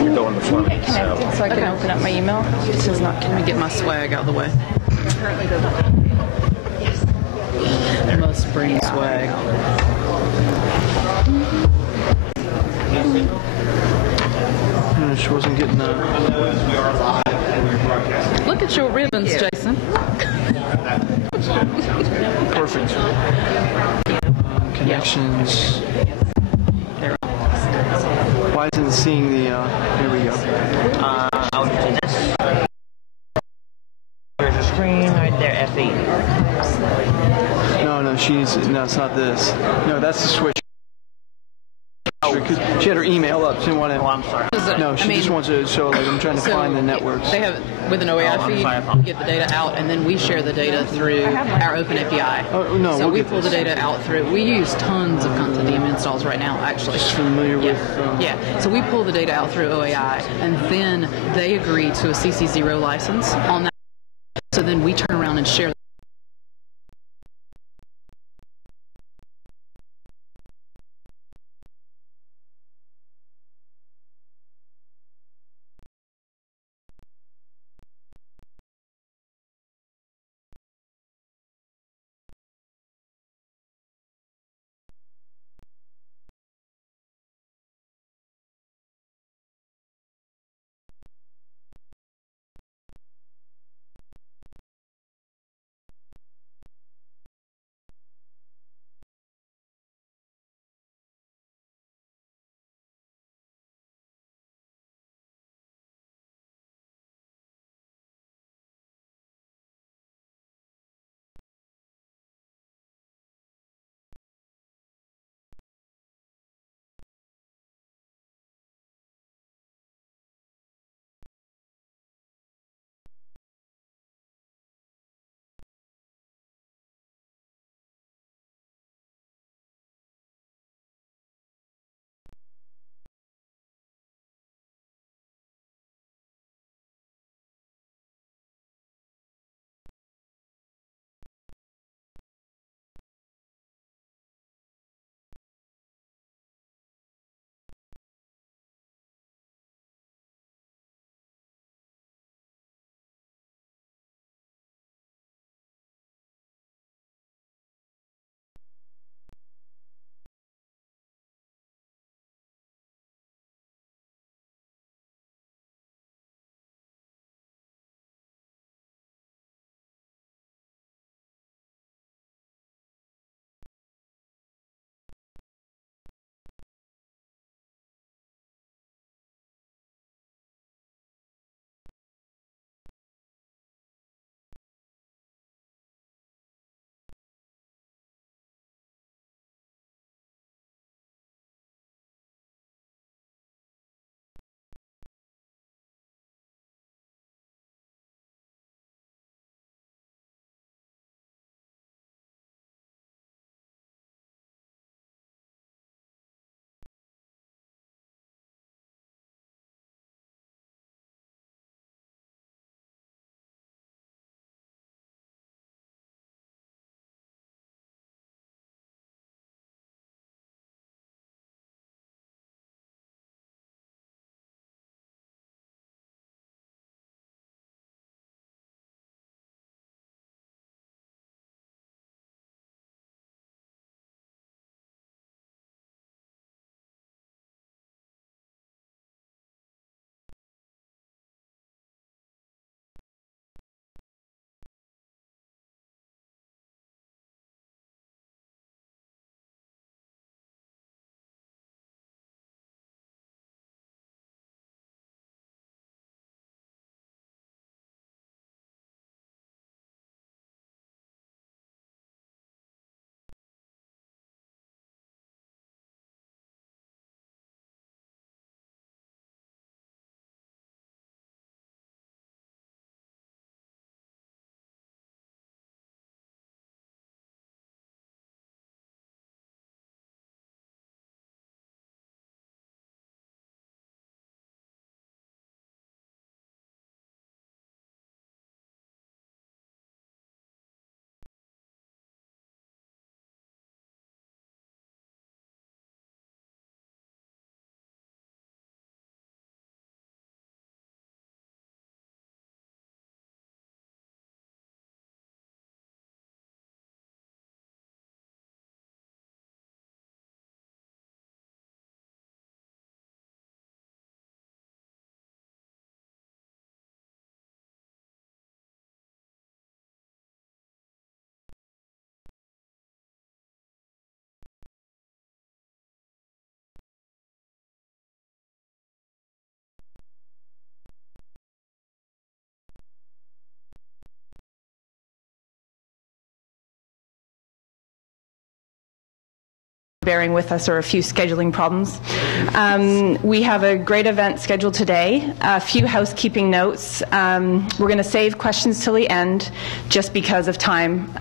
You're going before me, So I can open up my email. It says not. Can we get my swag out of the way? Must bring swag. She wasn't getting Look at your ribbons, Jason. perfect. Connections. Why isn't it seeing the, here we go. I'll do this. There's a screen right there, F8. No, it's not this. No, that's the switch. She had her email up. She didn't want to. Oh, I'm sorry. No, she just wants to show, like, I'm trying to find the networks. They have, with an OAI feed, you get the data out, and then we share the data through our open API. Oh, no, so we pull the data out through. We use tons of content DM installs right now, actually. Just familiar with. Yeah. So we pull the data out through OAI, and then they agree to a CC0 license on that. So then we turn around and share bearing with us or a few scheduling problems. We have a great event scheduled today. A few housekeeping notes. We're going to save questions till the end just because of time.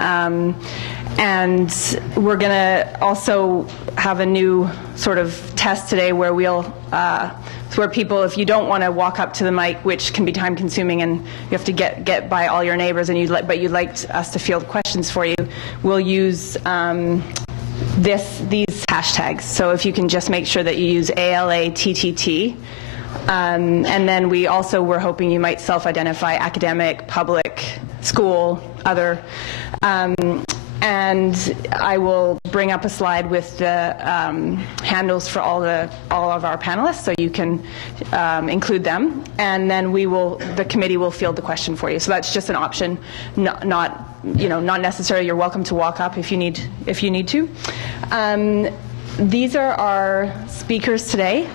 And we're going to also have a new sort of test today where where people, if you don't want to walk up to the mic, which can be time consuming and you have to get by all your neighbors, and but you'd like us to field questions for you, we'll use these hashtags. So if you can just make sure that you use ALA TTT. And then we're hoping you might self-identify academic, public, school, other. And I will bring up a slide with the handles for all of our panelists, so you can include them. And then the committee will field the question for you. So that's just an option, not necessarily. You're welcome to walk up if you need to. These are our speakers today.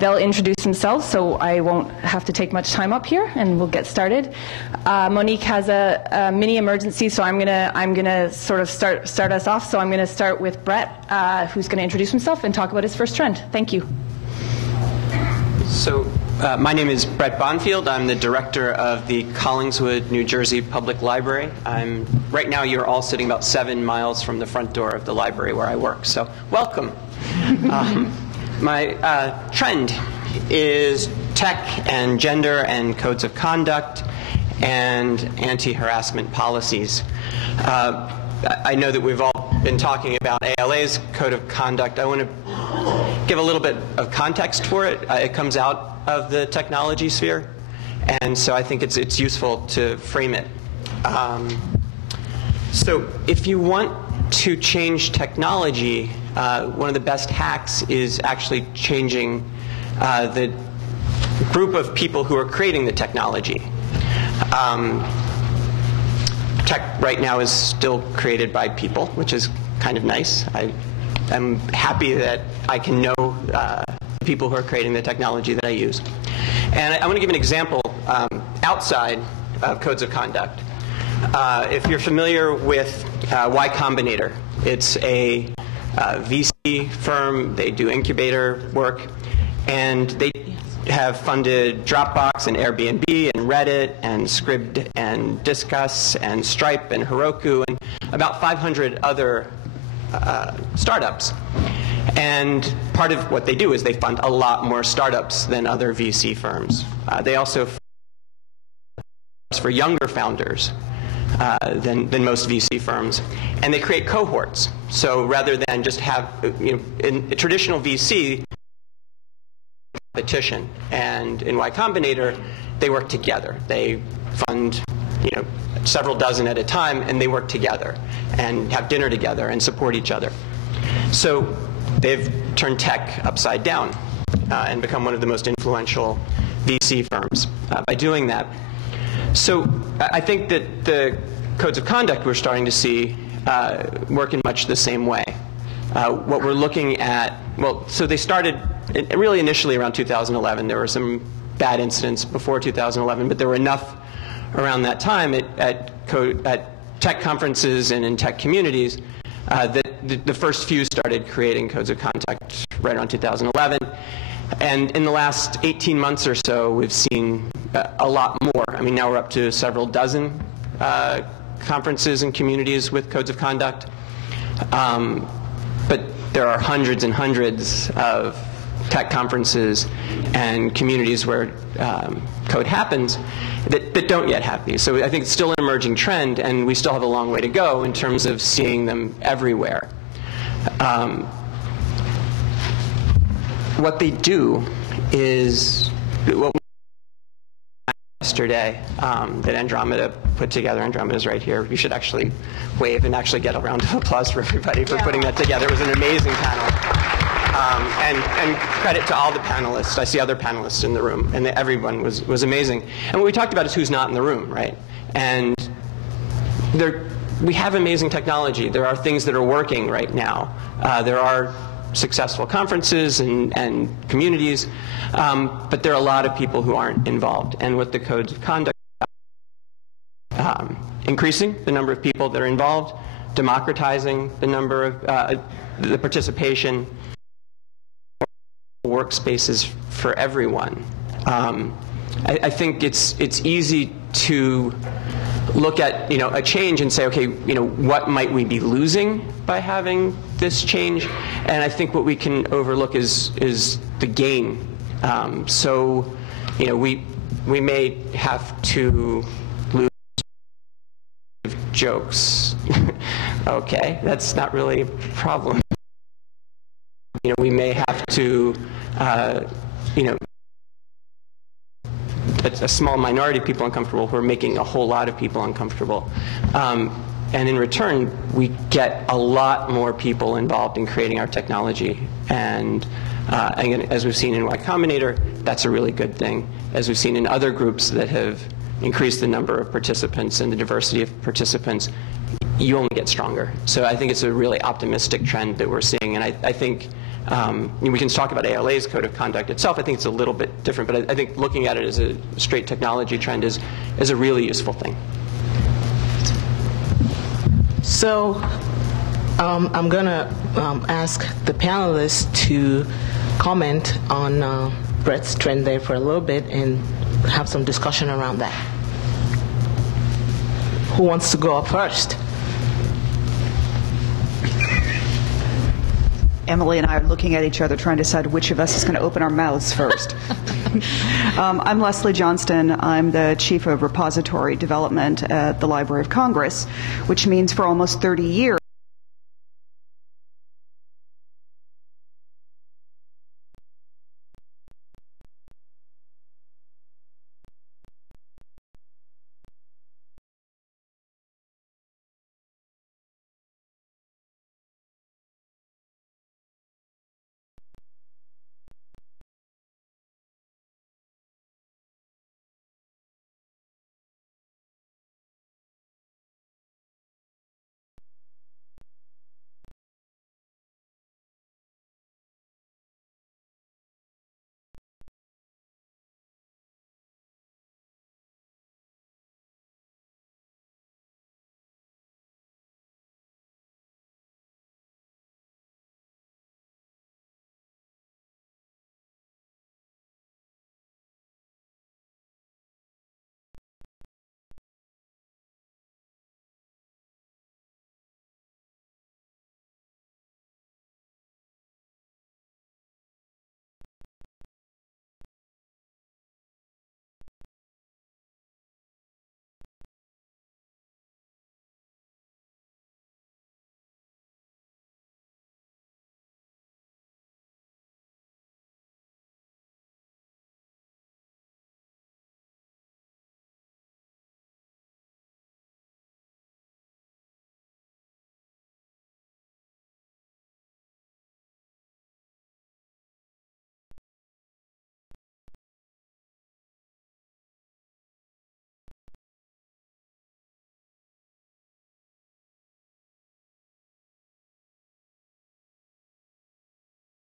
They'll introduce themselves, so I won't have to take much time up here, and we'll get started. Monique has a mini emergency, so I'm gonna sort of start us off. So I'm gonna start with Brett, who's gonna introduce himself and talk about his first trend. Thank you. So my name is Brett Bonfield. I'm the director of the Collingswood, New Jersey Public Library. Right now you're all sitting about 7 miles from the front door of the library where I work, so welcome. My trend is tech and gender and codes of conduct and anti-harassment policies. I know that we've all been talking about ALA's code of conduct. I want to give a little bit of context for it. It comes out of the technology sphere, and so I think it's useful to frame it. So if you want to change technology, one of the best hacks is actually changing the group of people who are creating the technology. Tech right now is still created by people, which is kind of nice. I'm happy that I can know the people who are creating the technology that I use. And I want to give an example outside of codes of conduct. If you're familiar with Y Combinator, it's a VC firm. They do incubator work, and they have funded Dropbox and Airbnb and Reddit and Scribd and Discuss and Stripe and Heroku and about 500 other startups. And part of what they do is they fund a lot more startups than other VC firms. They also fund for younger founders than most VC firms, and they create cohorts. So rather than just have, in a traditional VC, competition, and in Y Combinator, they work together. They fund, several dozen at a time, and they work together and have dinner together and support each other. So they've turned tech upside down and become one of the most influential VC firms by doing that. So I think that the codes of conduct we're starting to see work in much the same way. What we're looking at, so they started really initially around 2011. There were some bad incidents before 2011, but there were enough around that time at tech conferences and in tech communities that the first few started creating codes of conduct right around 2011. And in the last 18 months or so, we've seen a lot more. I mean, now we're up to several dozen conferences and communities with codes of conduct. But there are hundreds and hundreds of tech conferences and communities where code happens that don't yet have these. So I think it's still an emerging trend, and we still have a long way to go in terms of seeing them everywhere. What they do is what we yesterday that Andromeda put together. Andromeda's right here. You should actually wave and actually get a round of applause for everybody for putting that together. It was an amazing panel. And credit to all the panelists. I see other panelists in the room, and everyone was amazing. And what we talked about is who's not in the room, right? And we have amazing technology. There are things that are working right now. There are successful conferences and communities, but there are a lot of people who aren't involved. And with the codes of conduct, increasing the number of people that are involved, democratizing the number of the participation, workspaces for everyone. I think it's easy to look at a change and say, okay, what might we be losing by having this change? And I think what we can overlook is the gain. So we may have to lose jokes. Okay, that's not really a problem. We may have to a small minority of people uncomfortable who are making a whole lot of people uncomfortable. And in return, we get a lot more people involved in creating our technology. And again, as we've seen in Y Combinator, that's a really good thing. As we've seen in other groups that have increased the number of participants and the diversity of participants, you only get stronger. So I think it's a really optimistic trend that we're seeing. And I think we can talk about ALA's code of conduct itself. I think it's a little bit different, but I think looking at it as a straight technology trend is a really useful thing. So I'm going to ask the panelists to comment on Brett's trend there for a little bit and have some discussion around that. Who wants to go up first? Emily and I are looking at each other trying to decide which of us is going to open our mouths first. I'm Leslie Johnston. I'm the Chief of Repository Development at the Library of Congress, which means for almost 30 years,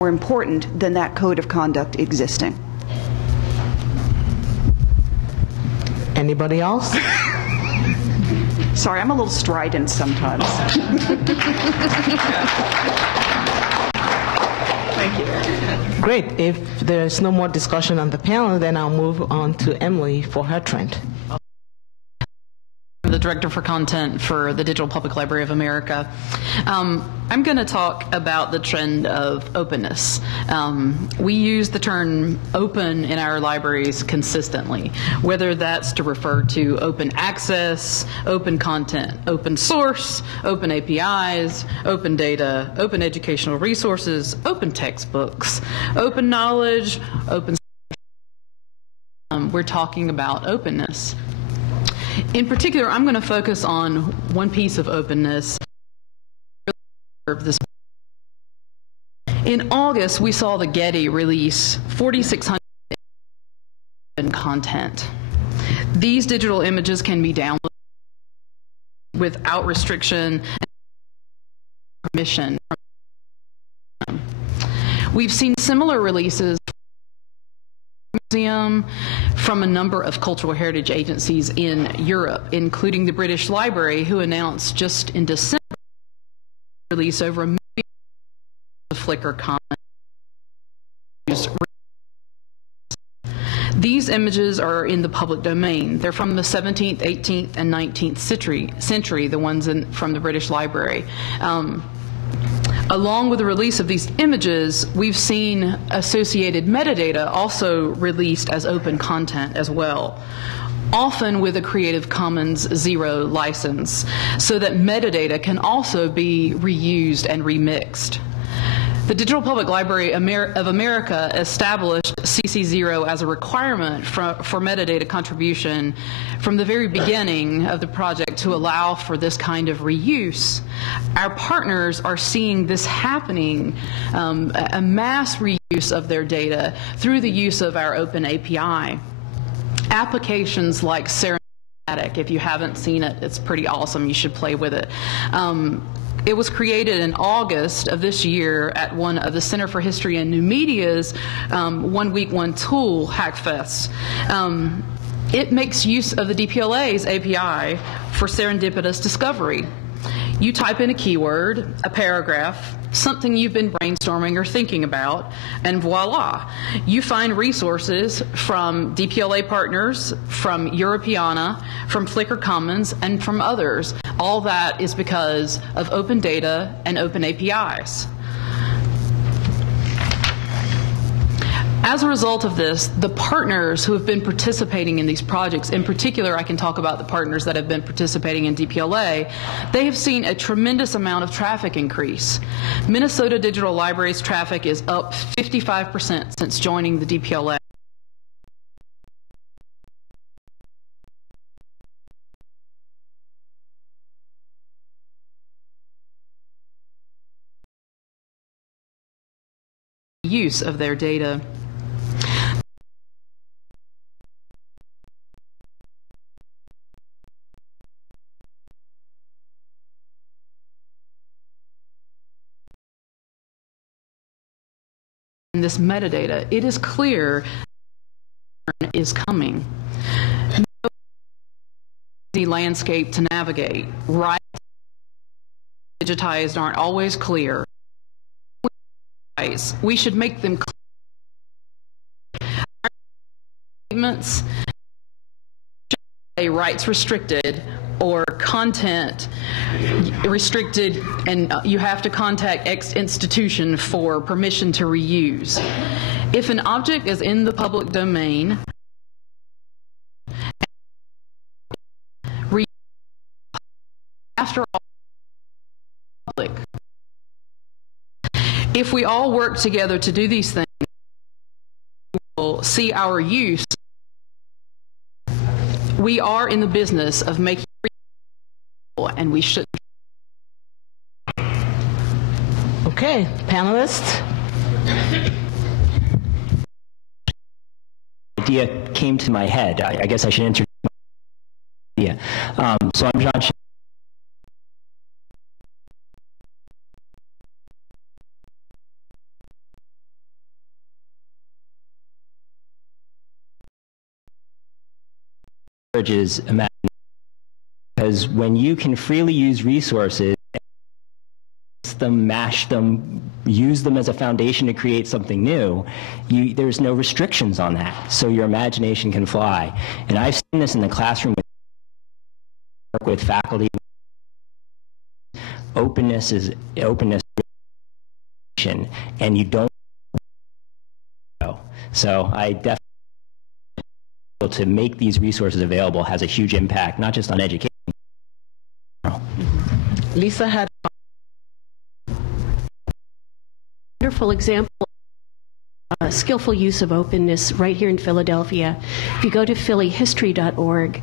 more important than that code of conduct existing. Anybody else? Sorry, I'm a little strident sometimes. Thank you. Great. If there's no more discussion on the panel, then I'll move on to Emily for her trend. The Director for Content for the Digital Public Library of America. I'm going to talk about the trend of openness. We use the term open in our libraries consistently, whether that's to refer to open access, open content, open source, open APIs, open data, open educational resources, open textbooks, open knowledge, open. We're talking about openness. In particular, I'm going to focus on one piece of openness. In August, we saw the Getty release 4,600 content. These digital images can be downloaded without restriction and permission. We've seen similar releases museum from a number of cultural heritage agencies in Europe, including the British Library, who announced just in December release over a million of Flickr comments. These images are in the public domain. They're from the 17th, 18th, and 19th century, the ones from the British Library. Along with the release of these images, we've seen associated metadata also released as open content as well, often with a Creative Commons 0 license, so that metadata can also be reused and remixed. The Digital Public Library of America established CC0 as a requirement for metadata contribution from the very beginning of the project to allow for this kind of reuse. Our partners are seeing this happening, a mass reuse of their data through the use of our open API. Applications like Serendipity, if you haven't seen it, it's pretty awesome. You should play with it. It was created in August of this year at one of the Center for History and New Media's One Week, One Tool Hackfests. It makes use of the DPLA's API for serendipitous discovery. You type in a keyword, a paragraph, something you've been brainstorming or thinking about, and voila, you find resources from DPLA partners, from Europeana, from Flickr Commons, and from others. All that is because of open data and open APIs. As a result of this, the partners who have been participating in these projects, in particular, I can talk about the partners that have been participating in DPLA, they have seen a tremendous amount of traffic increase. Minnesota Digital Library's traffic is up 55% since joining the DPLA. Use of their data. And this metadata, it is clear is coming. No easy landscape to navigate. Right, digitized aren't always clear. We should make them clear. Statements say rights restricted or content restricted, and you have to contact X institution for permission to reuse. If an object is in the public domain, after all, public. If we all work together to do these things, we will see our use. We are in the business of making and we shouldn't. Okay, panelists. Idea came to my head. I guess I should introduce my idea. So I'm John. Is imagination, because when you can freely use resources, them, mash them, use them as a foundation to create something new, there's no restrictions on that, so your imagination can fly. And I've seen this in the classroom with faculty. Openness is openness, and you don't know. So I definitely to make these resources available has a huge impact, not just on education. Lisa had a wonderful example of skillful use of openness right here in Philadelphia. If you go to phillyhistory.org,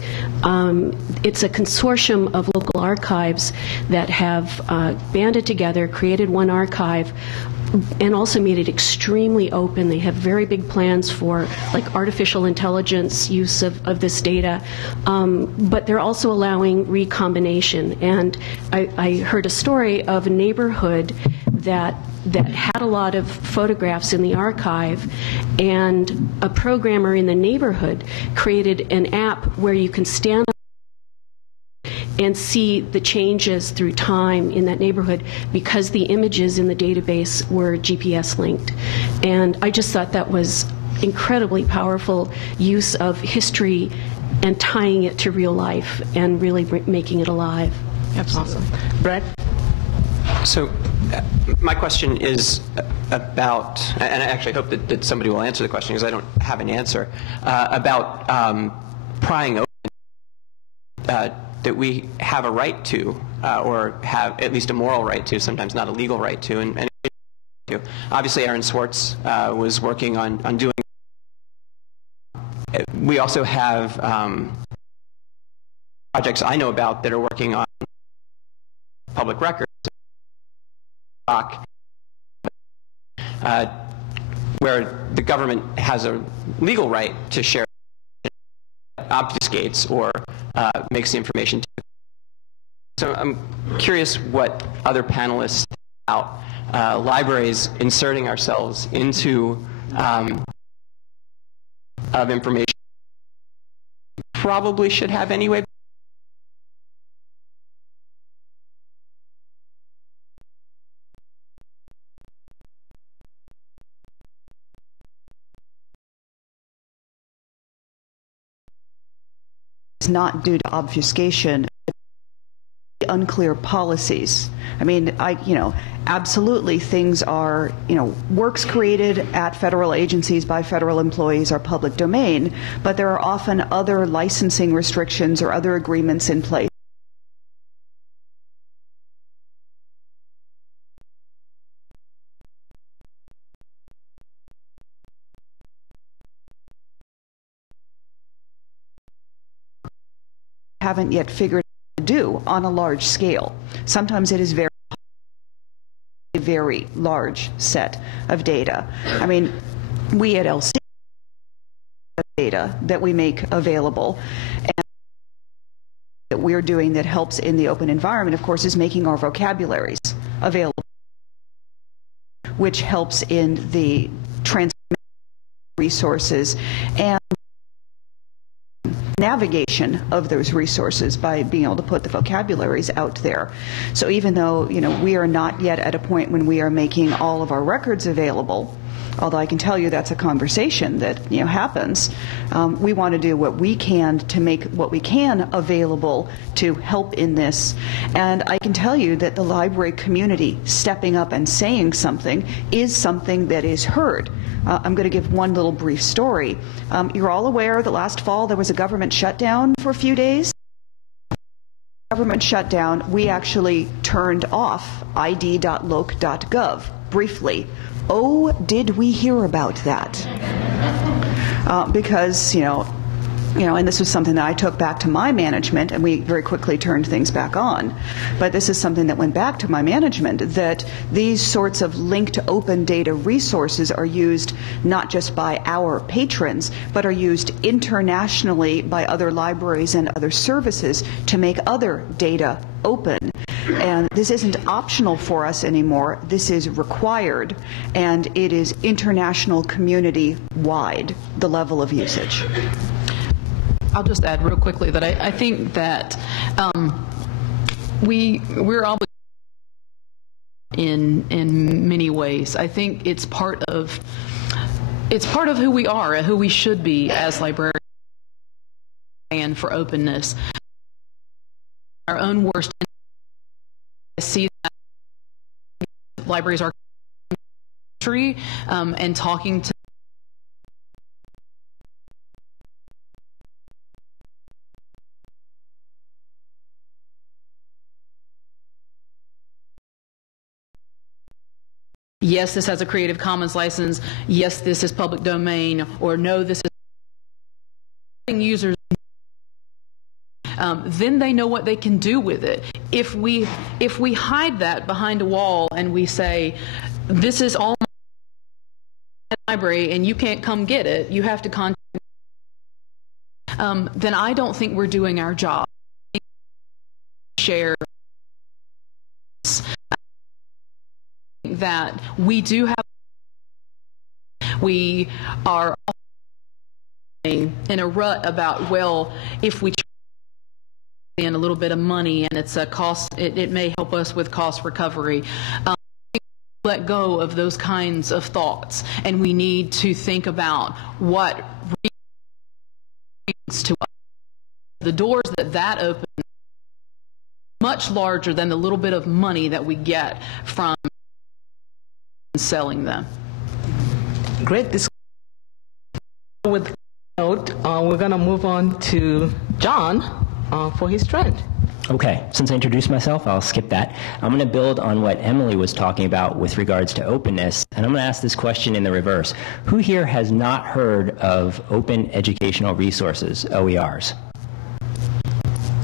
it's a consortium of local archives that have banded together, created one archive, and also made it extremely open. They have very big plans for like artificial intelligence use of this data, but they're also allowing recombination. And I heard a story of a neighborhood that had a lot of photographs in the archive, and a programmer in the neighborhood created an app where you can stand and see the changes through time in that neighborhood because the images in the database were GPS linked. And I just thought that was incredibly powerful use of history and tying it to real life and really making it alive. Absolutely. Awesome. Brett? So my question is about, and I actually hope that somebody will answer the question because I don't have an answer, about prying open that we have a right to, or have at least a moral right to, sometimes not a legal right to, and obviously Aaron Swartz was working on doing. We also have projects I know about that are working on public records, where the government has a legal right to share, obfuscates or makes the information. So I'm curious what other panelists think about libraries inserting ourselves into of information probably should have anyway. It's not due to obfuscation, unclear policies. I mean, absolutely things are, works created at federal agencies by federal employees are public domain, but there are often other licensing restrictions or other agreements in place. Haven't yet figured out what to do on a large scale. Sometimes it is very large set of data. I mean, we at LC have data that we make available, and that we're doing that helps in the open environment, of course, is making our vocabularies available, which helps in the transmission of resources and navigation of those resources by being able to put the vocabularies out there. So even though we are not yet at a point when we are making all of our records available, although I can tell you that's a conversation that happens, we want to do what we can to make what we can available to help in this. And I can tell you that the library community stepping up and saying something is something that is heard. I'm going to give one little brief story. You're all aware that last fall there was a government shutdown for a few days. Government shutdown, we actually turned off id.loc.gov briefly. Oh, did we hear about that? Because, and this was something that I took back to my management, and we very quickly turned things back on. But this is something that went back to my management, that these sorts of linked open data resources are used not just by our patrons, but are used internationally by other libraries and other services to make other data open. And this isn't optional for us anymore. This is required, and it is international community-wide, the level of usage. I'll just add real quickly that I think that we're obligated in many ways. I think it's part of who we are, who we should be as librarians, and for openness. Our own worst. I see that libraries are and talking to. Yes, this has a Creative Commons license. Yes, this is public domain. Or no, this is users. Then they know what they can do with it. If we hide that behind a wall and we say, this is all my library and you can't come get it, you have to contact me, then I don't think we're doing our job. Share that we do have, we are in a rut about, well, if we in a little bit of money, and it's a cost. It may help us with cost recovery. Let go of those kinds of thoughts, and we need to think about what brings to us. The doors that open much larger than the little bit of money that we get from selling them. Great discussion. With note, we're going to move on to John for his trend. Okay, since I introduced myself, I'll skip that. I'm going to build on what Emily was talking about with regards to openness, and I'm going to ask this question in the reverse. Who here has not heard of open educational resources, OERs?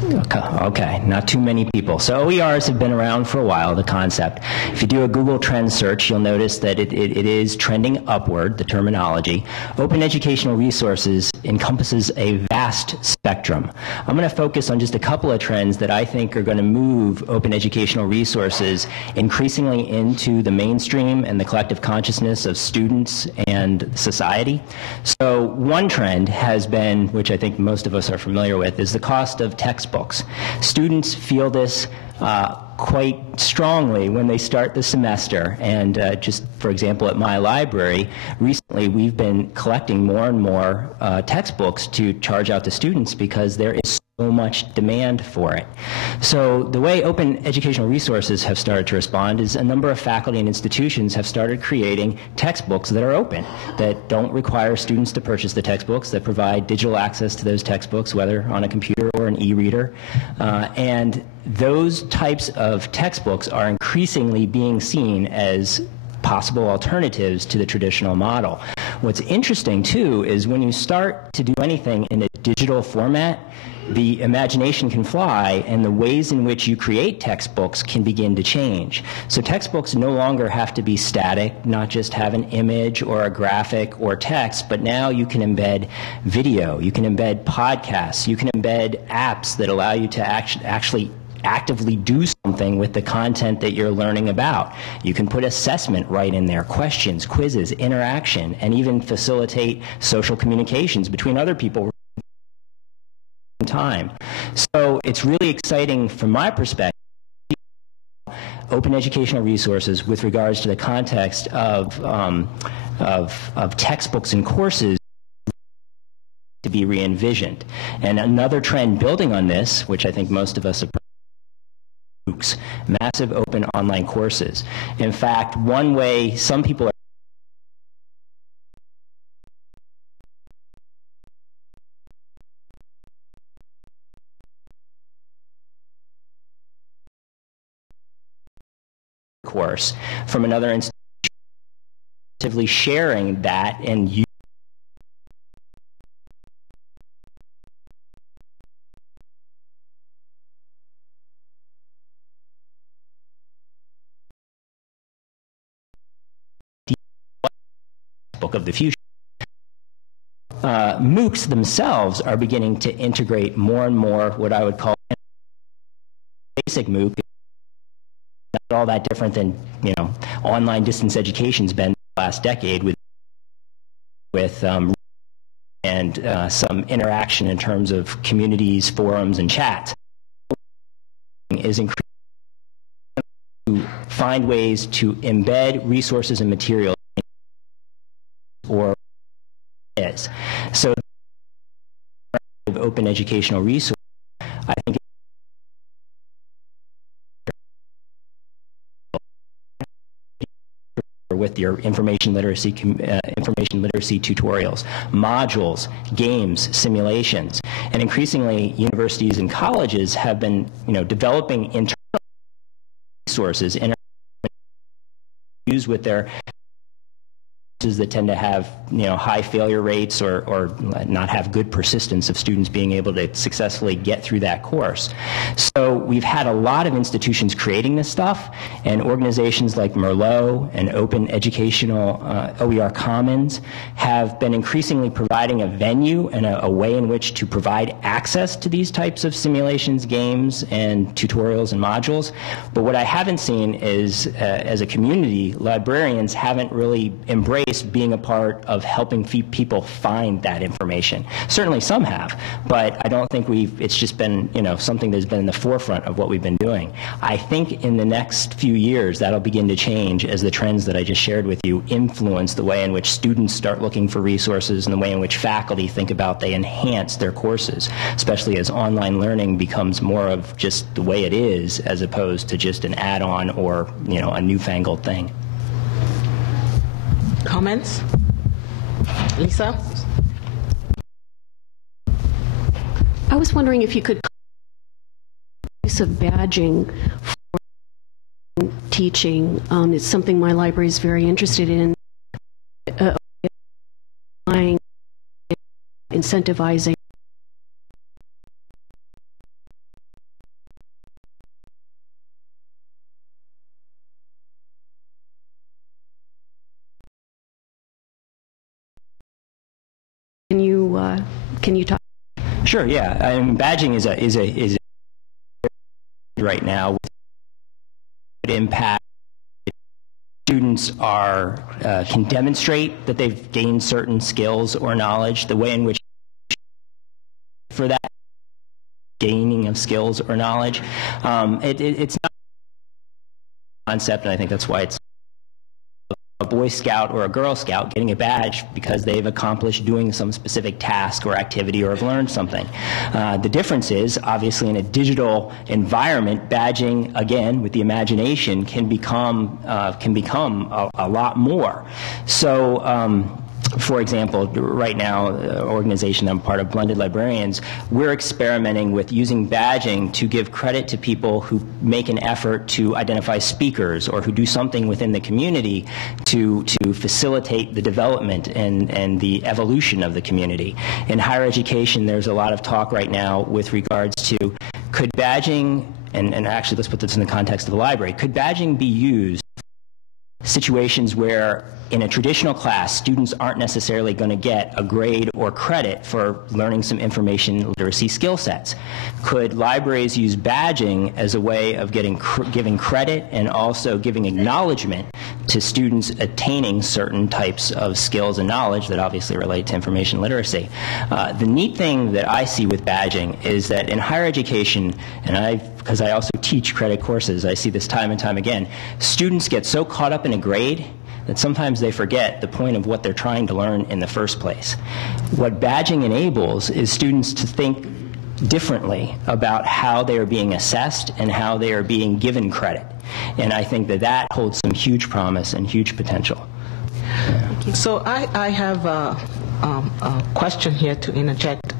Okay, not too many people. So OERs have been around for a while, the concept. If you do a Google Trends search, you'll notice that it is trending upward, the terminology. Open educational resources encompasses a vast spectrum. I'm going to focus on just a couple of trends that I think are going to move open educational resources increasingly into the mainstream and the collective consciousness of students and society. So one trend has been, which I think most of us are familiar with, is the cost of textbooks. Students feel this quite strongly when they start the semester, and just for example at my library recently we've been collecting more and more textbooks to charge out to students because there is so much demand for it. So the way open educational resources have started to respond is a number of faculty and institutions have started creating textbooks that are open, that don't require students to purchase the textbooks, that provide digital access to those textbooks, whether on a computer or an e-reader. And those types of textbooks are increasingly being seen as possible alternatives to the traditional model. What's interesting, too, is when you start to do anything in a digital format, the imagination can fly, and the ways in which you create textbooks can begin to change. So textbooks no longer have to be static, not just have an image or a graphic or text, but now you can embed video, you can embed podcasts, you can embed apps that allow you to actually actively do something with the content that you're learning about. You can put assessment right in there, questions, quizzes, interaction, and even facilitate social communications between other people time. So it's really exciting from my perspective, open educational resources with regards to the context of textbooks and courses to be re-envisioned. And another trend building on this, which I think most of us have MOOCs, massive open online courses. In fact, one way some people are course from another institution, sharing that and using book of the future. MOOCs themselves are beginning to integrate more and more what I would call basic MOOC. Not all that different than, online distance education's been the last decade with and some interaction in terms of communities, forums, and chats. Is increasing to find ways to embed resources and materials or is. So open educational resources, I think with your information literacy tutorials, modules, games, simulations, and increasingly universities and colleges have been, developing internal resources used with their that tend to have high failure rates or not have good persistence of students being able to successfully get through that course. So we've had a lot of institutions creating this stuff, and organizations like Merlot and Open Educational OER Commons have been increasingly providing a venue and a way in which to provide access to these types of simulations, games, and tutorials and modules. But what I haven't seen is, as a community, librarians haven't really embraced embraced being a part of helping people find that information. Certainly some have, but I don't think it's just been, something that's been in the forefront of what we've been doing. I think in the next few years that'll begin to change as the trends that I just shared with you influence the way in which students start looking for resources and the way in which faculty think about they enhance their courses, especially as online learning becomes more of just the way it is as opposed to just an add-on or a newfangled thing. Comments? Lisa? I was wondering if you could use of badging for teaching. It's something my library is very interested in. Incentivizing. Can you talk? Sure. Yeah. I mean, badging is a right now with impact. Students can demonstrate that they've gained certain skills or knowledge. The way in which for that gaining of skills or knowledge, it's not a concept, and I think that's why it's a Boy Scout or a Girl Scout getting a badge because they've accomplished doing some specific task or activity or have learned something. The difference is, obviously, in a digital environment, badging, again, with the imagination, can become a lot more. So, for example, right now, the organization I'm part of, Blended Librarians, we're experimenting with using badging to give credit to people who make an effort to identify speakers or who do something within the community to facilitate the development and the evolution of the community. In higher education, there's a lot of talk right now with regards to could badging, and actually let's put this in the context of the library, could badging be used situations where in a traditional class, students aren't necessarily going to get a grade or credit for learning some information literacy skill sets. Could libraries use badging as a way of giving credit and also giving acknowledgement to students attaining certain types of skills and knowledge that obviously relate to information literacy? The neat thing that I see with badging is that in higher education, and because I also teach credit courses, I see this time and time again, students get so caught up in a grade that sometimes they forget the point of what they're trying to learn in the first place. What badging enables is students to think differently about how they are being assessed and how they are being given credit. And I think that holds some huge promise and huge potential. So I have a question here to interject,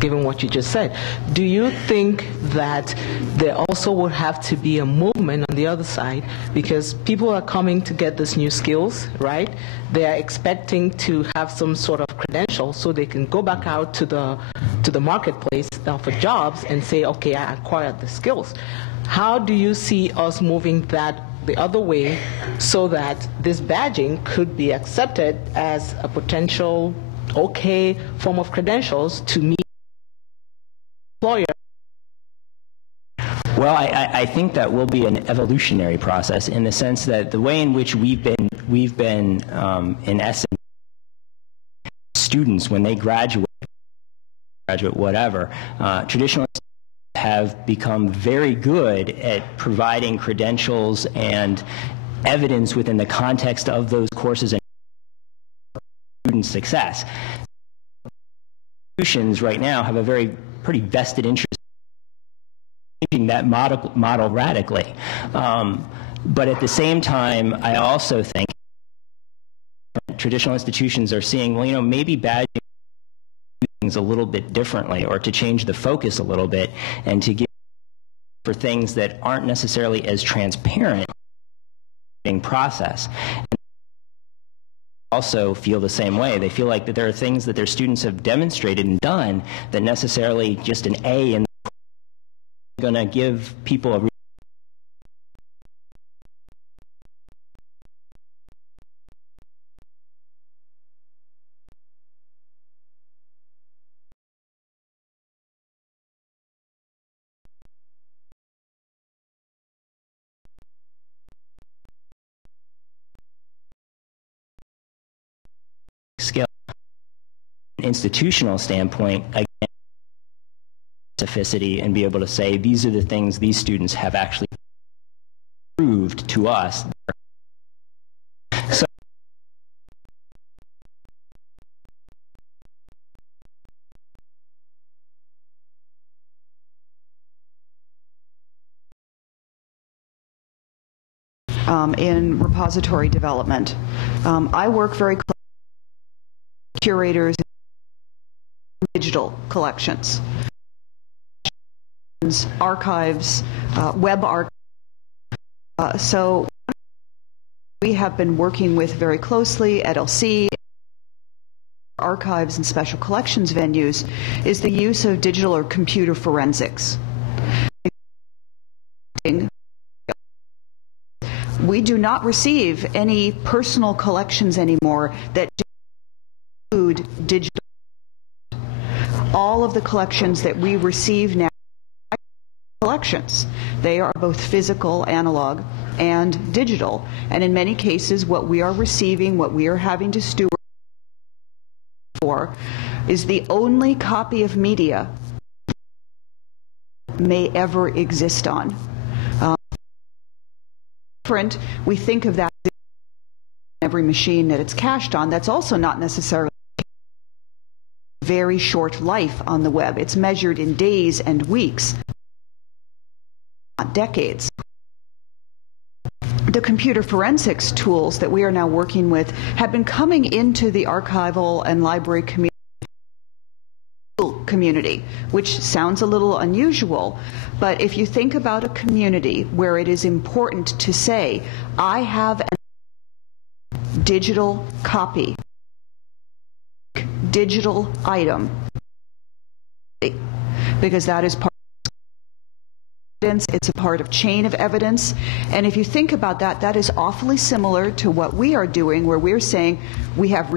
given what you just said. Do you think that there also would have to be a movement on the other side? Because people are coming to get these new skills, right? They are expecting to have some sort of credential so they can go back out to the marketplace for jobs and say, okay, I acquired the skills. How do you see us moving that the other way so that this badging could be accepted as a potential okay form of credentials to meet employer? Well, I think that will be an evolutionary process in the sense that the way in which we've been in essence, students when they graduate whatever, traditional have become very good at providing credentials and evidence within the context of those courses and student success. Institutions right now have a pretty vested interest in changing that model radically. But at the same time, I also think traditional institutions are seeing, well, maybe badging things a little bit differently, or to change the focus a little bit and to give for things that aren't necessarily as transparent in process. And also feel the same way. They feel like that there are things that their students have demonstrated and done that necessarily just an A in going to give people a institutional standpoint, again, specificity and be able to say these are the things these students have actually proved to us. So in repository development, I work very closely with curators in digital collections, archives, web archives. So we have been working with very closely at LC, archives and special collections venues, is the use of digital or computer forensics. We do not receive any personal collections anymore that include digital. All of the collections that we receive now are collections. They are both physical, analog, and digital. And in many cases, what we are receiving, what we are having to steward for, is the only copy of media may ever exist on. We think of that every machine that it's cached on. That's also not necessarily a very short life on the web. It's measured in days and weeks, not decades. The computer forensics tools that we are now working with have been coming into the archival and library community, which sounds a little unusual, but if you think about a community where it is important to say, I have a digital copy, digital item, because that is part of evidence, it's a part of chain of evidence, and if you think about that, that is awfully similar to what we are doing, where we're saying we have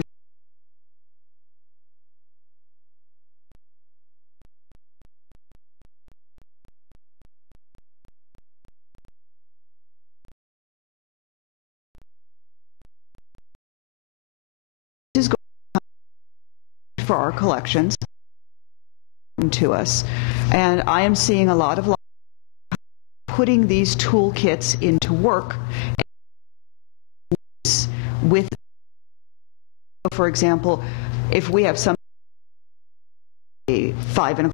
for our collections to us, and I am seeing a lot of putting these toolkits into work with, for example, if we have some 5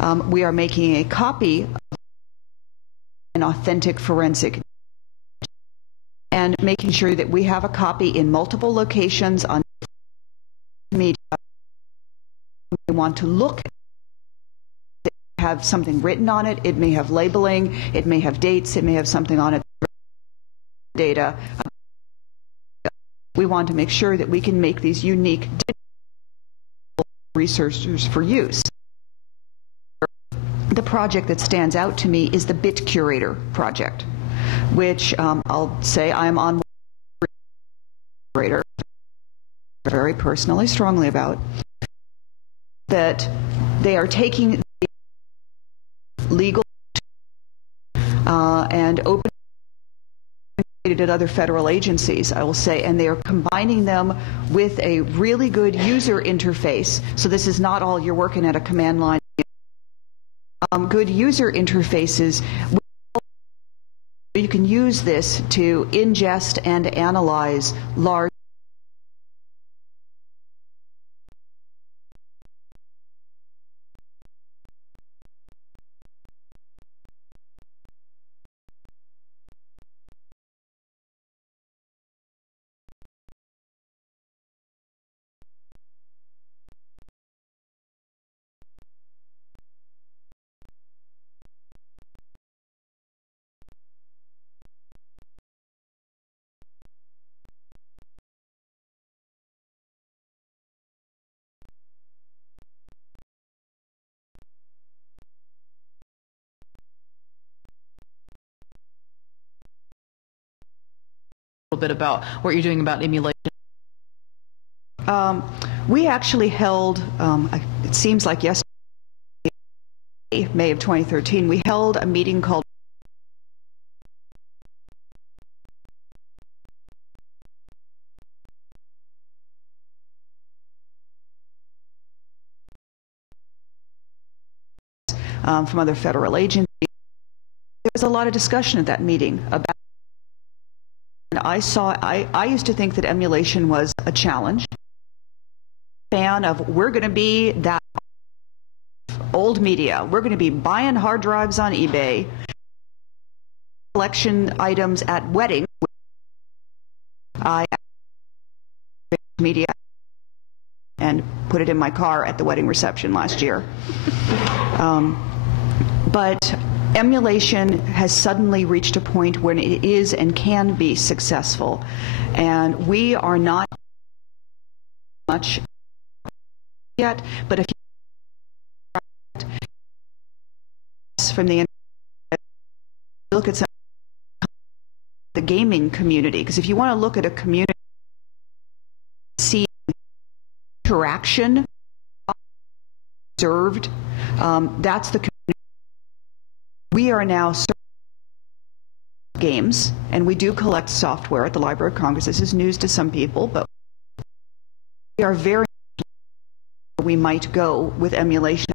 1/4, we are making a copy of an authentic forensic and making sure that we have a copy in multiple locations on media. We want to look at it, have something written on it. It may have labeling, it may have dates, it may have something on it, data. We want to make sure that we can make these unique researchers for use. The project that stands out to me is the Bit Curator project, which I'll say I'm on very personally, strongly about, that they are taking legal and open at other federal agencies, I will say, and they are combining them with a really good user interface. So this is not all you're working at a command line. Good user interfaces. You can use this to ingest and analyze large bit about what you're doing about emulation. We actually held, it seems like yesterday, May of 2013, we held a meeting called from other federal agencies. There was a lot of discussion at that meeting about. And I used to think that emulation was a challenge. Fan of we're going to be that old media. We're going to be buying hard drives on eBay, collection items at weddings. I media and put it in my car at the wedding reception last year. But emulation has suddenly reached a point when it is and can be successful, and we are not much yet, but if you from the look at some the gaming community, because if you want to look at a community, see interaction observed, that's the community. We are now games, and we do collect software at the Library of Congress. This is news to some people, but we are very we might go with emulation.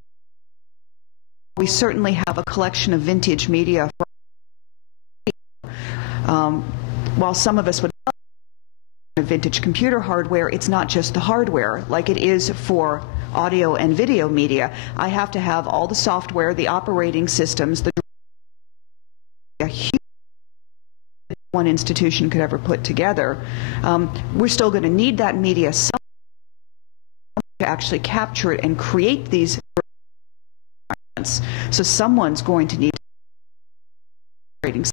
We certainly have a collection of vintage media. While some of us would love vintage computer hardware, it's not just the hardware like it is for audio and video media. I have to have all the software, the operating systems, a huge one institution could ever put together. We're still going to need that media to actually capture it and create these. So someone's going to need operating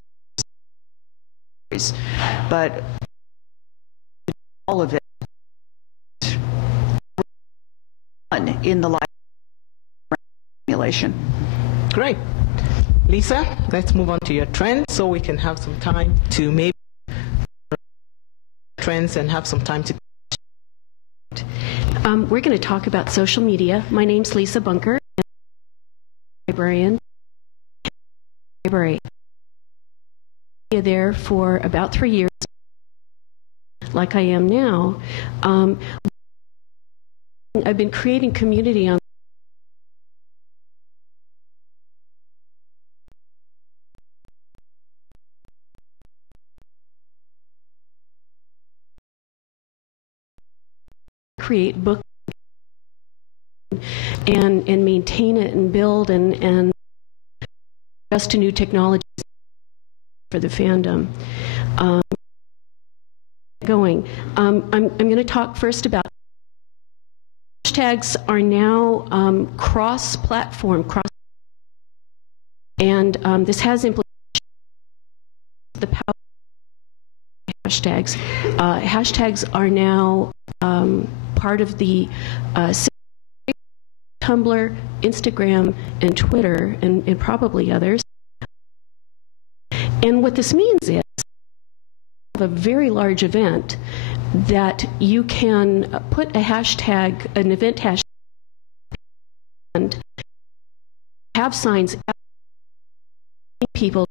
systems, but all of it in the library emulation. Great. Lisa, let's move on to your trends so we can have some time to maybe trends and have some time to. We're going to talk about social media. My name's Lisa Bunker, librarian. Library. There for about 3 years, like I am now. I've been creating community on create books and maintain it and build and adjust to new technologies for the fandom. I'm going to talk first about hashtags are now cross-platform, and this has implications the power of hashtags. Hashtags are now part of the Tumblr, Instagram, and Twitter, and probably others. And what this means is a very large event that you can put a hashtag, an event hashtag, and have signs people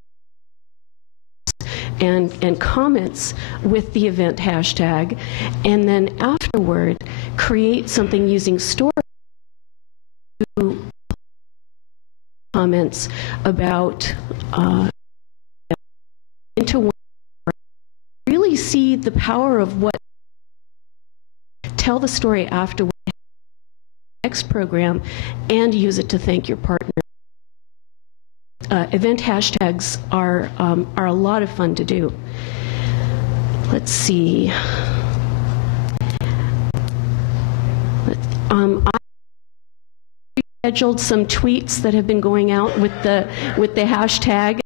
and comments with the event hashtag, and then afterward create something using story comments about into really see the power of what tell the story afterward next program and use it to thank your partner. Event hashtags are a lot of fun to do. Let's see. I scheduled some tweets that have been going out with the hashtag.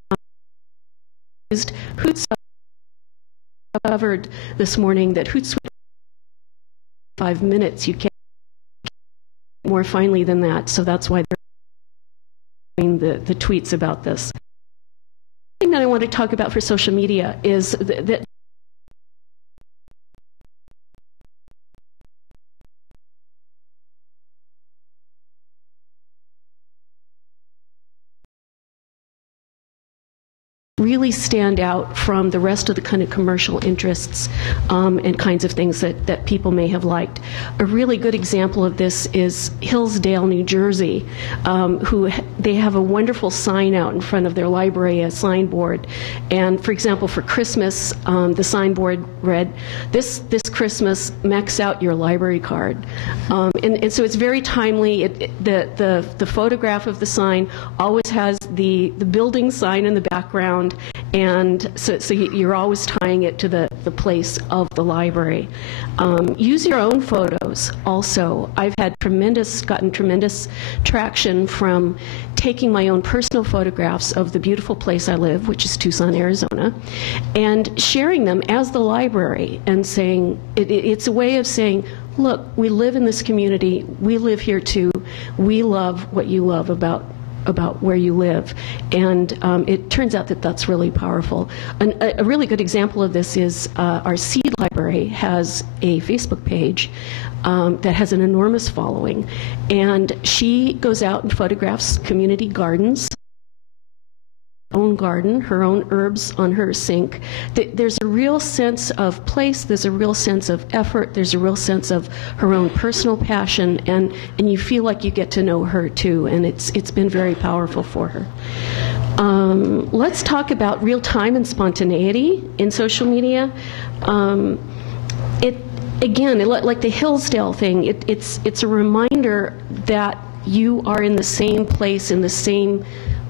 Used Hootsuite covered this morning that Hootsuite 5 minutes. You can't more finely than that, so that's why they're doing the tweets about this. The thing that I want to talk about for social media is that really stand out from the rest of the kind of commercial interests and kinds of things that people may have liked. A really good example of this is Hillsdale, New Jersey, they have a wonderful sign out in front of their library, a signboard. And for example, for Christmas, the signboard read, this Christmas, max out your library card. And so it's very timely. The photograph of the sign always has the building sign in the background, and so you're always tying it to the place of the library. Use your own photos also. I've had gotten tremendous traction from taking my own personal photographs of the beautiful place I live, which is Tucson, Arizona, and sharing them as the library and saying, it's a way of saying, look, we live in this community, we live here too, we love what you love about where you live. And it turns out that that's really powerful. A really good example of this is our Seed Library has a Facebook page that has an enormous following. And she goes out and photographs community gardens, own garden, her own herbs on her sink. There's a real sense of place, there's a real sense of effort, there's a real sense of her own personal passion, and you feel like you get to know her too, and it's been very powerful for her. Let's talk about real time and spontaneity in social media. Again, like the Hillsdale thing, it's a reminder that you are in the same place, in the same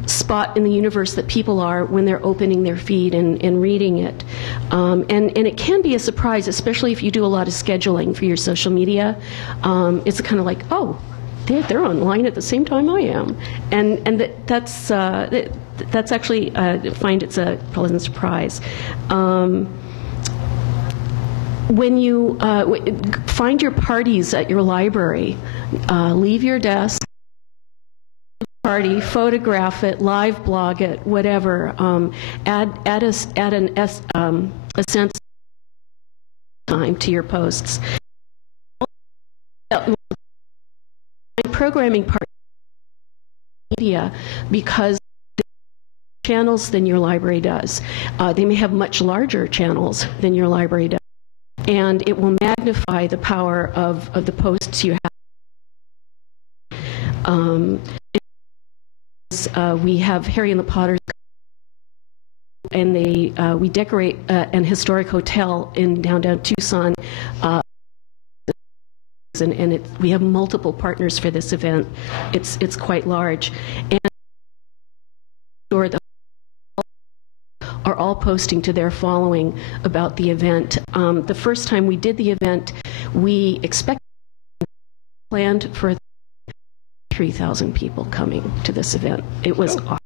spot in the universe that people are when they're opening their feed and reading it. And it can be a surprise, especially if you do a lot of scheduling for your social media. It's kind of like, oh, they're online at the same time I am. And that's actually, I find it's a pleasant surprise. When you find your parties at your library, leave your desk, party, photograph it, live blog it, whatever. Add a sense of time to your posts. Programming part of media because channels than your library does. They may have much larger channels than your library does, and it will magnify the power of the posts you have. We have Harry and the Potters, and we decorate an historic hotel in downtown Tucson, and we have multiple partners for this event. It's quite large, and the are all posting to their following about the event. The first time we did the event, we planned for 3,000 people coming to this event. It was awesome.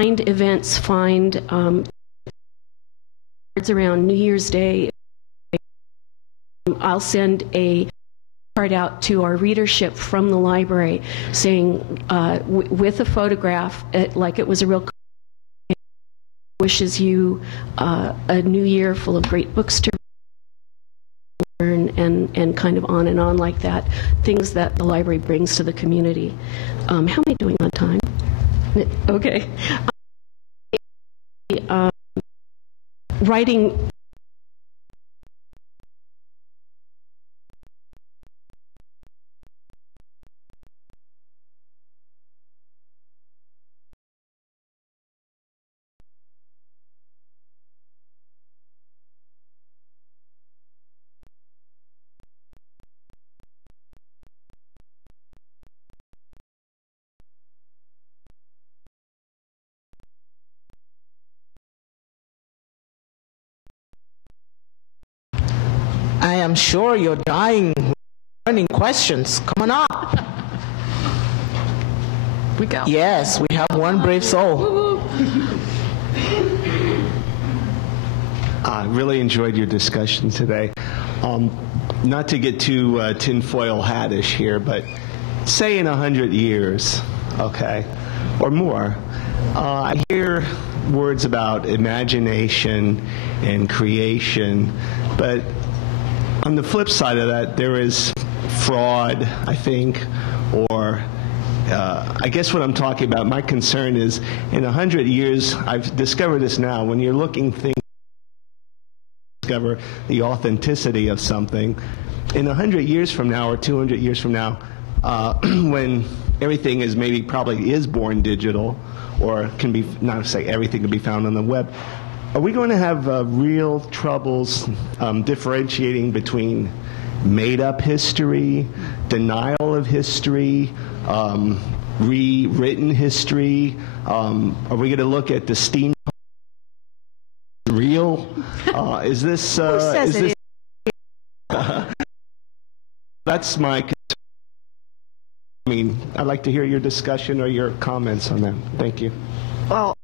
Find events, find around New Year's Day. I'll send a card out to our readership from the library saying, with a photograph, like it was a real, wishes you a new year full of great books to learn, and kind of on and on like that, things that the library brings to the community. How am I doing on time? Okay. Writing I am sure you're dying, burning questions. Come on up. We go. Yes, we have one brave soul. I really enjoyed your discussion today. Not to get too tinfoil hattish here, but say in 100 years, okay, or more, I hear words about imagination and creation, but on the flip side of that, there is fraud, I think, or I guess what I'm talking about, my concern is in 100 years, I've discovered this now, when you're looking things, discover the authenticity of something. In 100 years from now or 200 years from now, when everything is probably is born digital, or can be, not to say everything can be found on the web, are we going to have real troubles differentiating between made-up history, denial of history, rewritten history? Are we going to look at the steam real? Is this? Who says it is? That's my concern. I mean, I'd like to hear your discussion or your comments on that. Thank you. Well,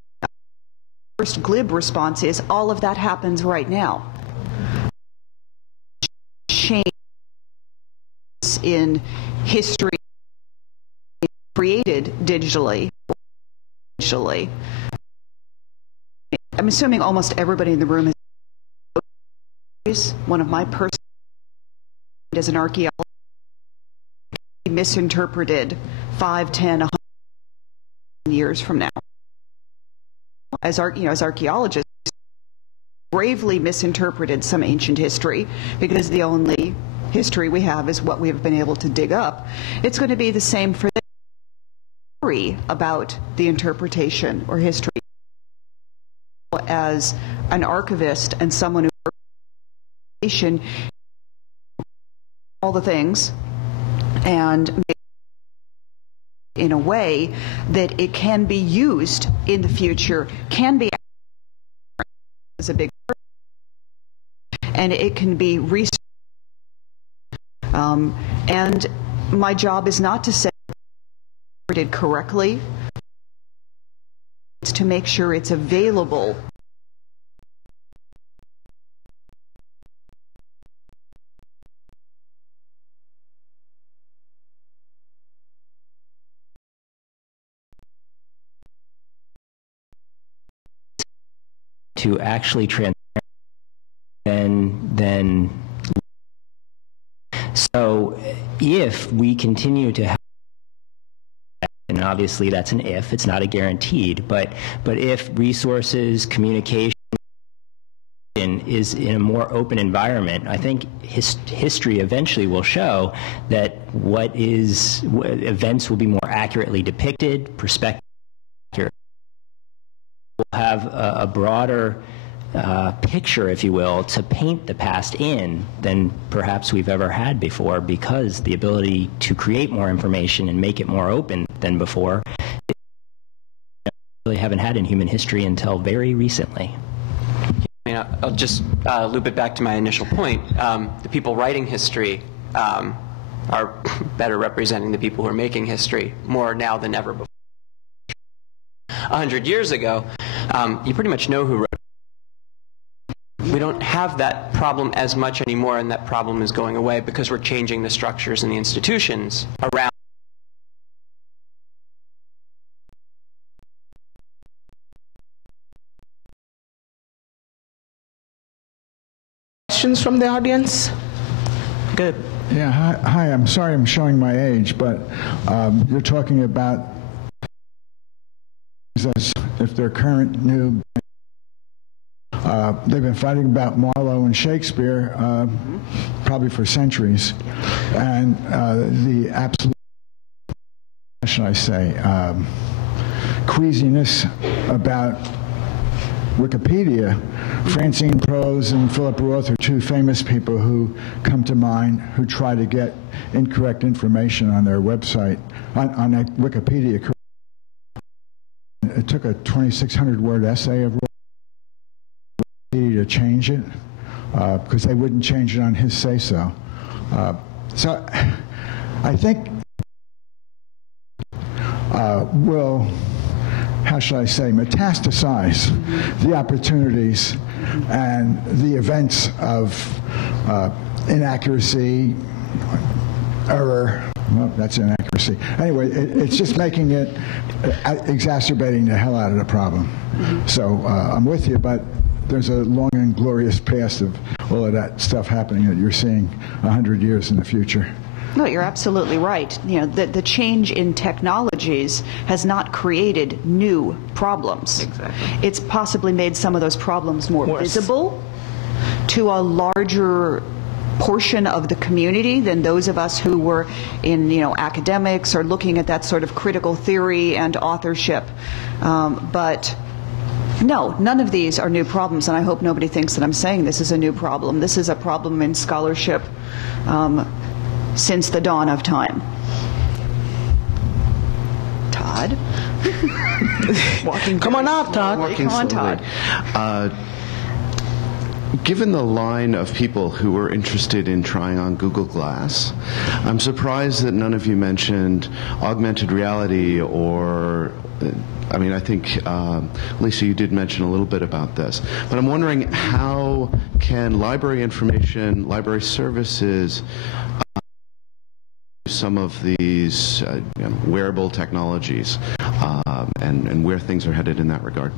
first glib response is all of that happens right now. Change in history created digitally. I'm assuming almost everybody in the room is one of my personal as an archaeologist misinterpreted 5, 10, 100 years from now. As archaeologists, bravely misinterpreted some ancient history because the only history we have is what we have been able to dig up. It's going to be the same for the story about the interpretation or history. As an archivist and someone who all the things and make in a way that it can be used in the future, can be as a big and it can be researched. And my job is not to say it correctly, it's to make sure it's available. To actually transparent then so if we continue to have, and obviously that's an if, it's not a guaranteed, but if resources, communication is in a more open environment, I think history eventually will show that events will be more accurately depicted, perspective accurate. We'll have a broader picture, if you will, to paint the past in than perhaps we've ever had before, because the ability to create more information and make it more open than before really haven't had in human history until very recently. I mean, I'll just loop it back to my initial point. The people writing history are better representing the people who are making history more now than ever before. 100 years ago, you pretty much know who wrote it. We don't have that problem as much anymore, and that problem is going away because we're changing the structures and the institutions around. Questions from the audience? Good. Yeah, hi, I'm sorry I'm showing my age, but you're talking about as if they're current, new. They've been fighting about Marlowe and Shakespeare probably for centuries. And the absolute, how should I say, queasiness about Wikipedia. Francine Prose and Philip Roth are two famous people who come to mind who try to get incorrect information on their website, on a Wikipedia. It took a 2,600-word essay of to change it because they wouldn't change it on his say-so. So I think we'll, how should I say, metastasize the opportunities and the events of inaccuracy, error, Well, that's inaccuracy. Anyway, it's just making it, exacerbating the hell out of the problem. Mm-hmm. So I'm with you, but there's a long and glorious past of all of that stuff happening that you're seeing 100 years in the future. No, you're absolutely right. You know, the change in technologies has not created new problems. Exactly. It's possibly made some of those problems more visible to a larger portion of the community than those of us who were in, academics or looking at that sort of critical theory and authorship. But no, none of these are new problems, and I hope nobody thinks that I'm saying this is a new problem. This is a problem in scholarship since the dawn of time. Todd? Come on up, Todd. Come on, Todd. Given the line of people who were interested in trying on Google Glass, I'm surprised that none of you mentioned augmented reality or, I think, Lisa, you did mention a little bit about this. But I'm wondering, how can library information, library services, some of these wearable technologies and where things are headed in that regard?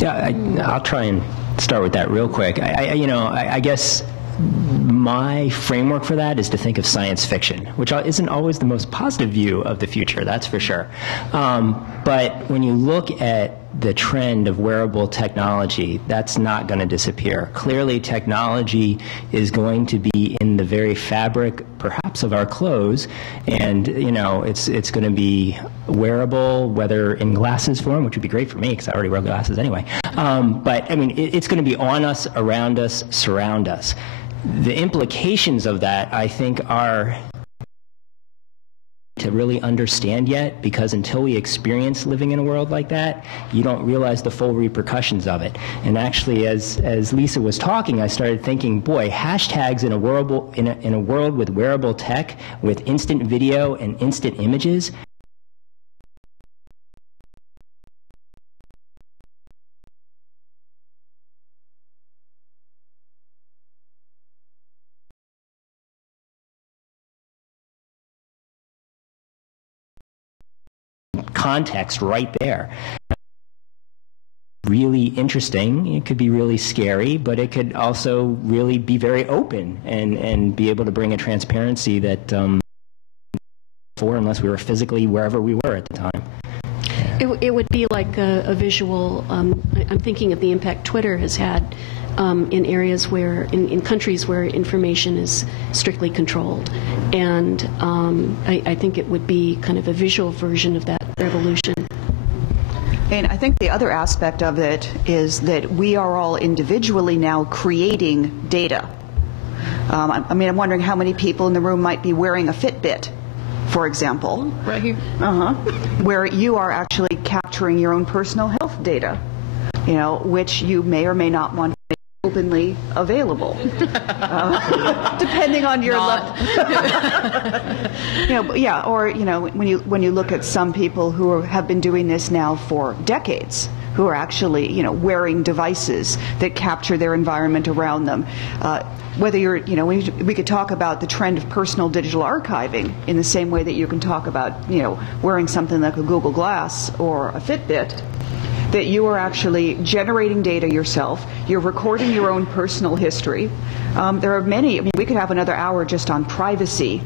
Yeah, I'll try and start with that real quick. I guess my framework for that is to think of science fiction, which isn't always the most positive view of the future, that's for sure. But when you look at the trend of wearable technology, that's not going to disappear. Clearly, technology is going to be in the very fabric, perhaps, of our clothes, and it's going to be wearable, whether in glasses form, which would be great for me because I already wear glasses anyway. But it's going to be on us, around us, surround us. The implications of that, I think, are to really understand yet, because until we experience living in a world like that, you don't realize the full repercussions of it. And actually, as Lisa was talking, I started thinking, boy, hashtags in a world with wearable tech, with instant video and instant images, context right there. Really interesting. It could be really scary, but it could also really be very open and be able to bring a transparency that unless we were physically wherever we were at the time. It would be like a visual. I'm thinking of the impact Twitter has had in areas where, in countries where information is strictly controlled. And I think it would be kind of a visual version of that revolution. And I think the other aspect of it is that we are all individually now creating data. I'm wondering how many people in the room might be wearing a Fitbit, for example. Right here. Where you are actually capturing your own personal health data, which you may or may not want to make openly available, depending on your level. When you look at some people who have been doing this now for decades, who are actually, wearing devices that capture their environment around them. Whether you're, we could talk about the trend of personal digital archiving in the same way that you can talk about, wearing something like a Google Glass or a Fitbit, that you are actually generating data yourself. You're recording your own personal history. There are many, we could have another hour just on privacy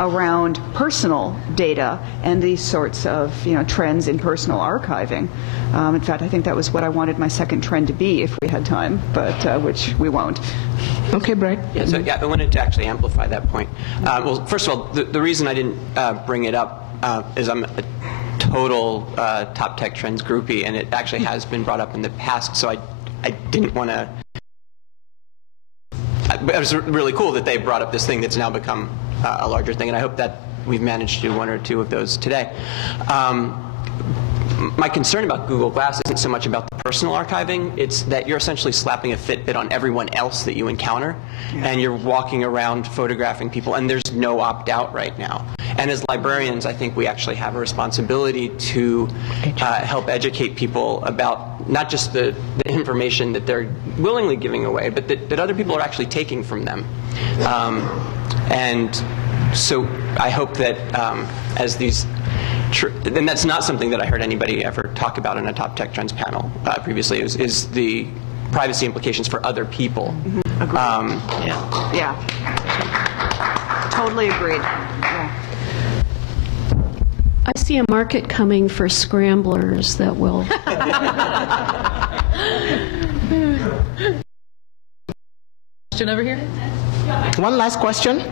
around personal data and these sorts of, trends in personal archiving. In fact, I think that was what I wanted my second trend to be if we had time, but which we won't. Okay, Brad. Yeah, I wanted to actually amplify that point. Well, first of all, the reason I didn't bring it up is I'm a total Top Tech Trends groupie, and it actually has been brought up in the past, so I didn't want to. It was really cool that they brought up this thing that's now become a larger thing, and I hope that we've managed to do one or two of those today. My concern about Google Glass isn't so much about the personal archiving, it's that you're essentially slapping a Fitbit on everyone else that you encounter, and you're walking around photographing people, and there's no opt-out right now. And as librarians, I think we actually have a responsibility to help educate people about not just the information that they're willingly giving away, but that other people are actually taking from them. And So I hope that as these, and that's not something that I heard anybody ever talk about in a Top Tech Trends panel previously, is the privacy implications for other people. Agreed. Yeah. Totally agreed. Yeah. I see a market coming for scramblers that will. Question over here? One last question.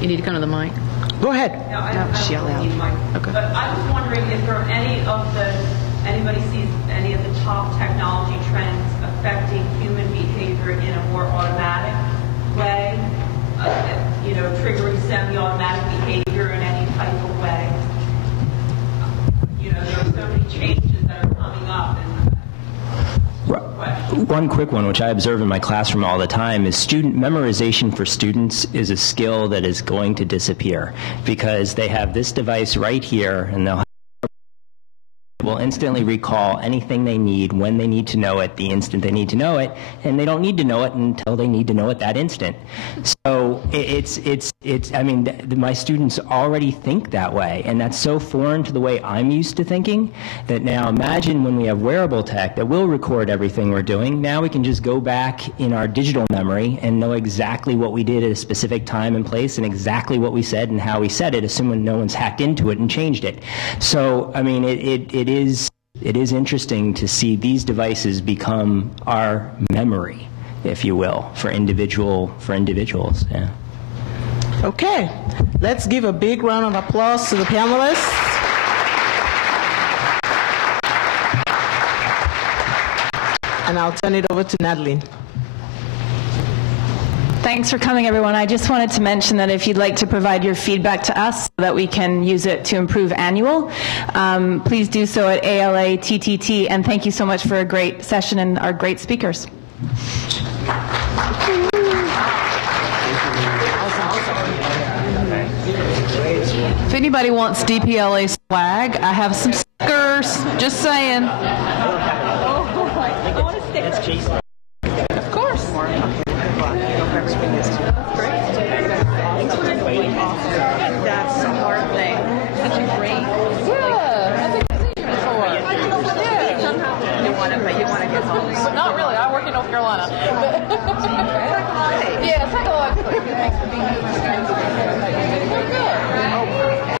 You need to come to the mic. Go ahead. She'll Okay. But I was wondering if there are anybody sees any of the top technology trends affecting human behavior in a more automatic way, triggering semi-automatic behavior in any type of way. There are so many changes that are coming up. One quick one, which I observe in my classroom all the time, is student memorization for students is a skill that is going to disappear because they have this device right here, and they'll will instantly recall anything they need when they need to know it, the instant they need to know it, and they don't need to know it until they need to know it that instant. So my students already think that way, and that's so foreign to the way I'm used to thinking that now imagine when we have wearable tech that will record everything we're doing. Now we can just go back in our digital memory and know exactly what we did at a specific time and place and exactly what we said and how we said it, assuming no one's hacked into it and changed it. So, it is interesting to see these devices become our memory, if you will, for individuals. Yeah. Okay, let's give a big round of applause to the panelists. And I'll turn it over to Natalie. Thanks for coming, everyone. I just wanted to mention that if you'd like to provide your feedback to us so that we can use it to improve annual, please do so at ALA TTT. And thank you so much for a great session and our great speakers. If anybody wants DPLA swag, I have some stickers. Just saying. Of course. That's a hard thing. Such a great. Yeah, I think I've seen you before. Yeah. But you want to get home. But not really. I work in North Carolina. Yeah, psychologically. Thanks for being here.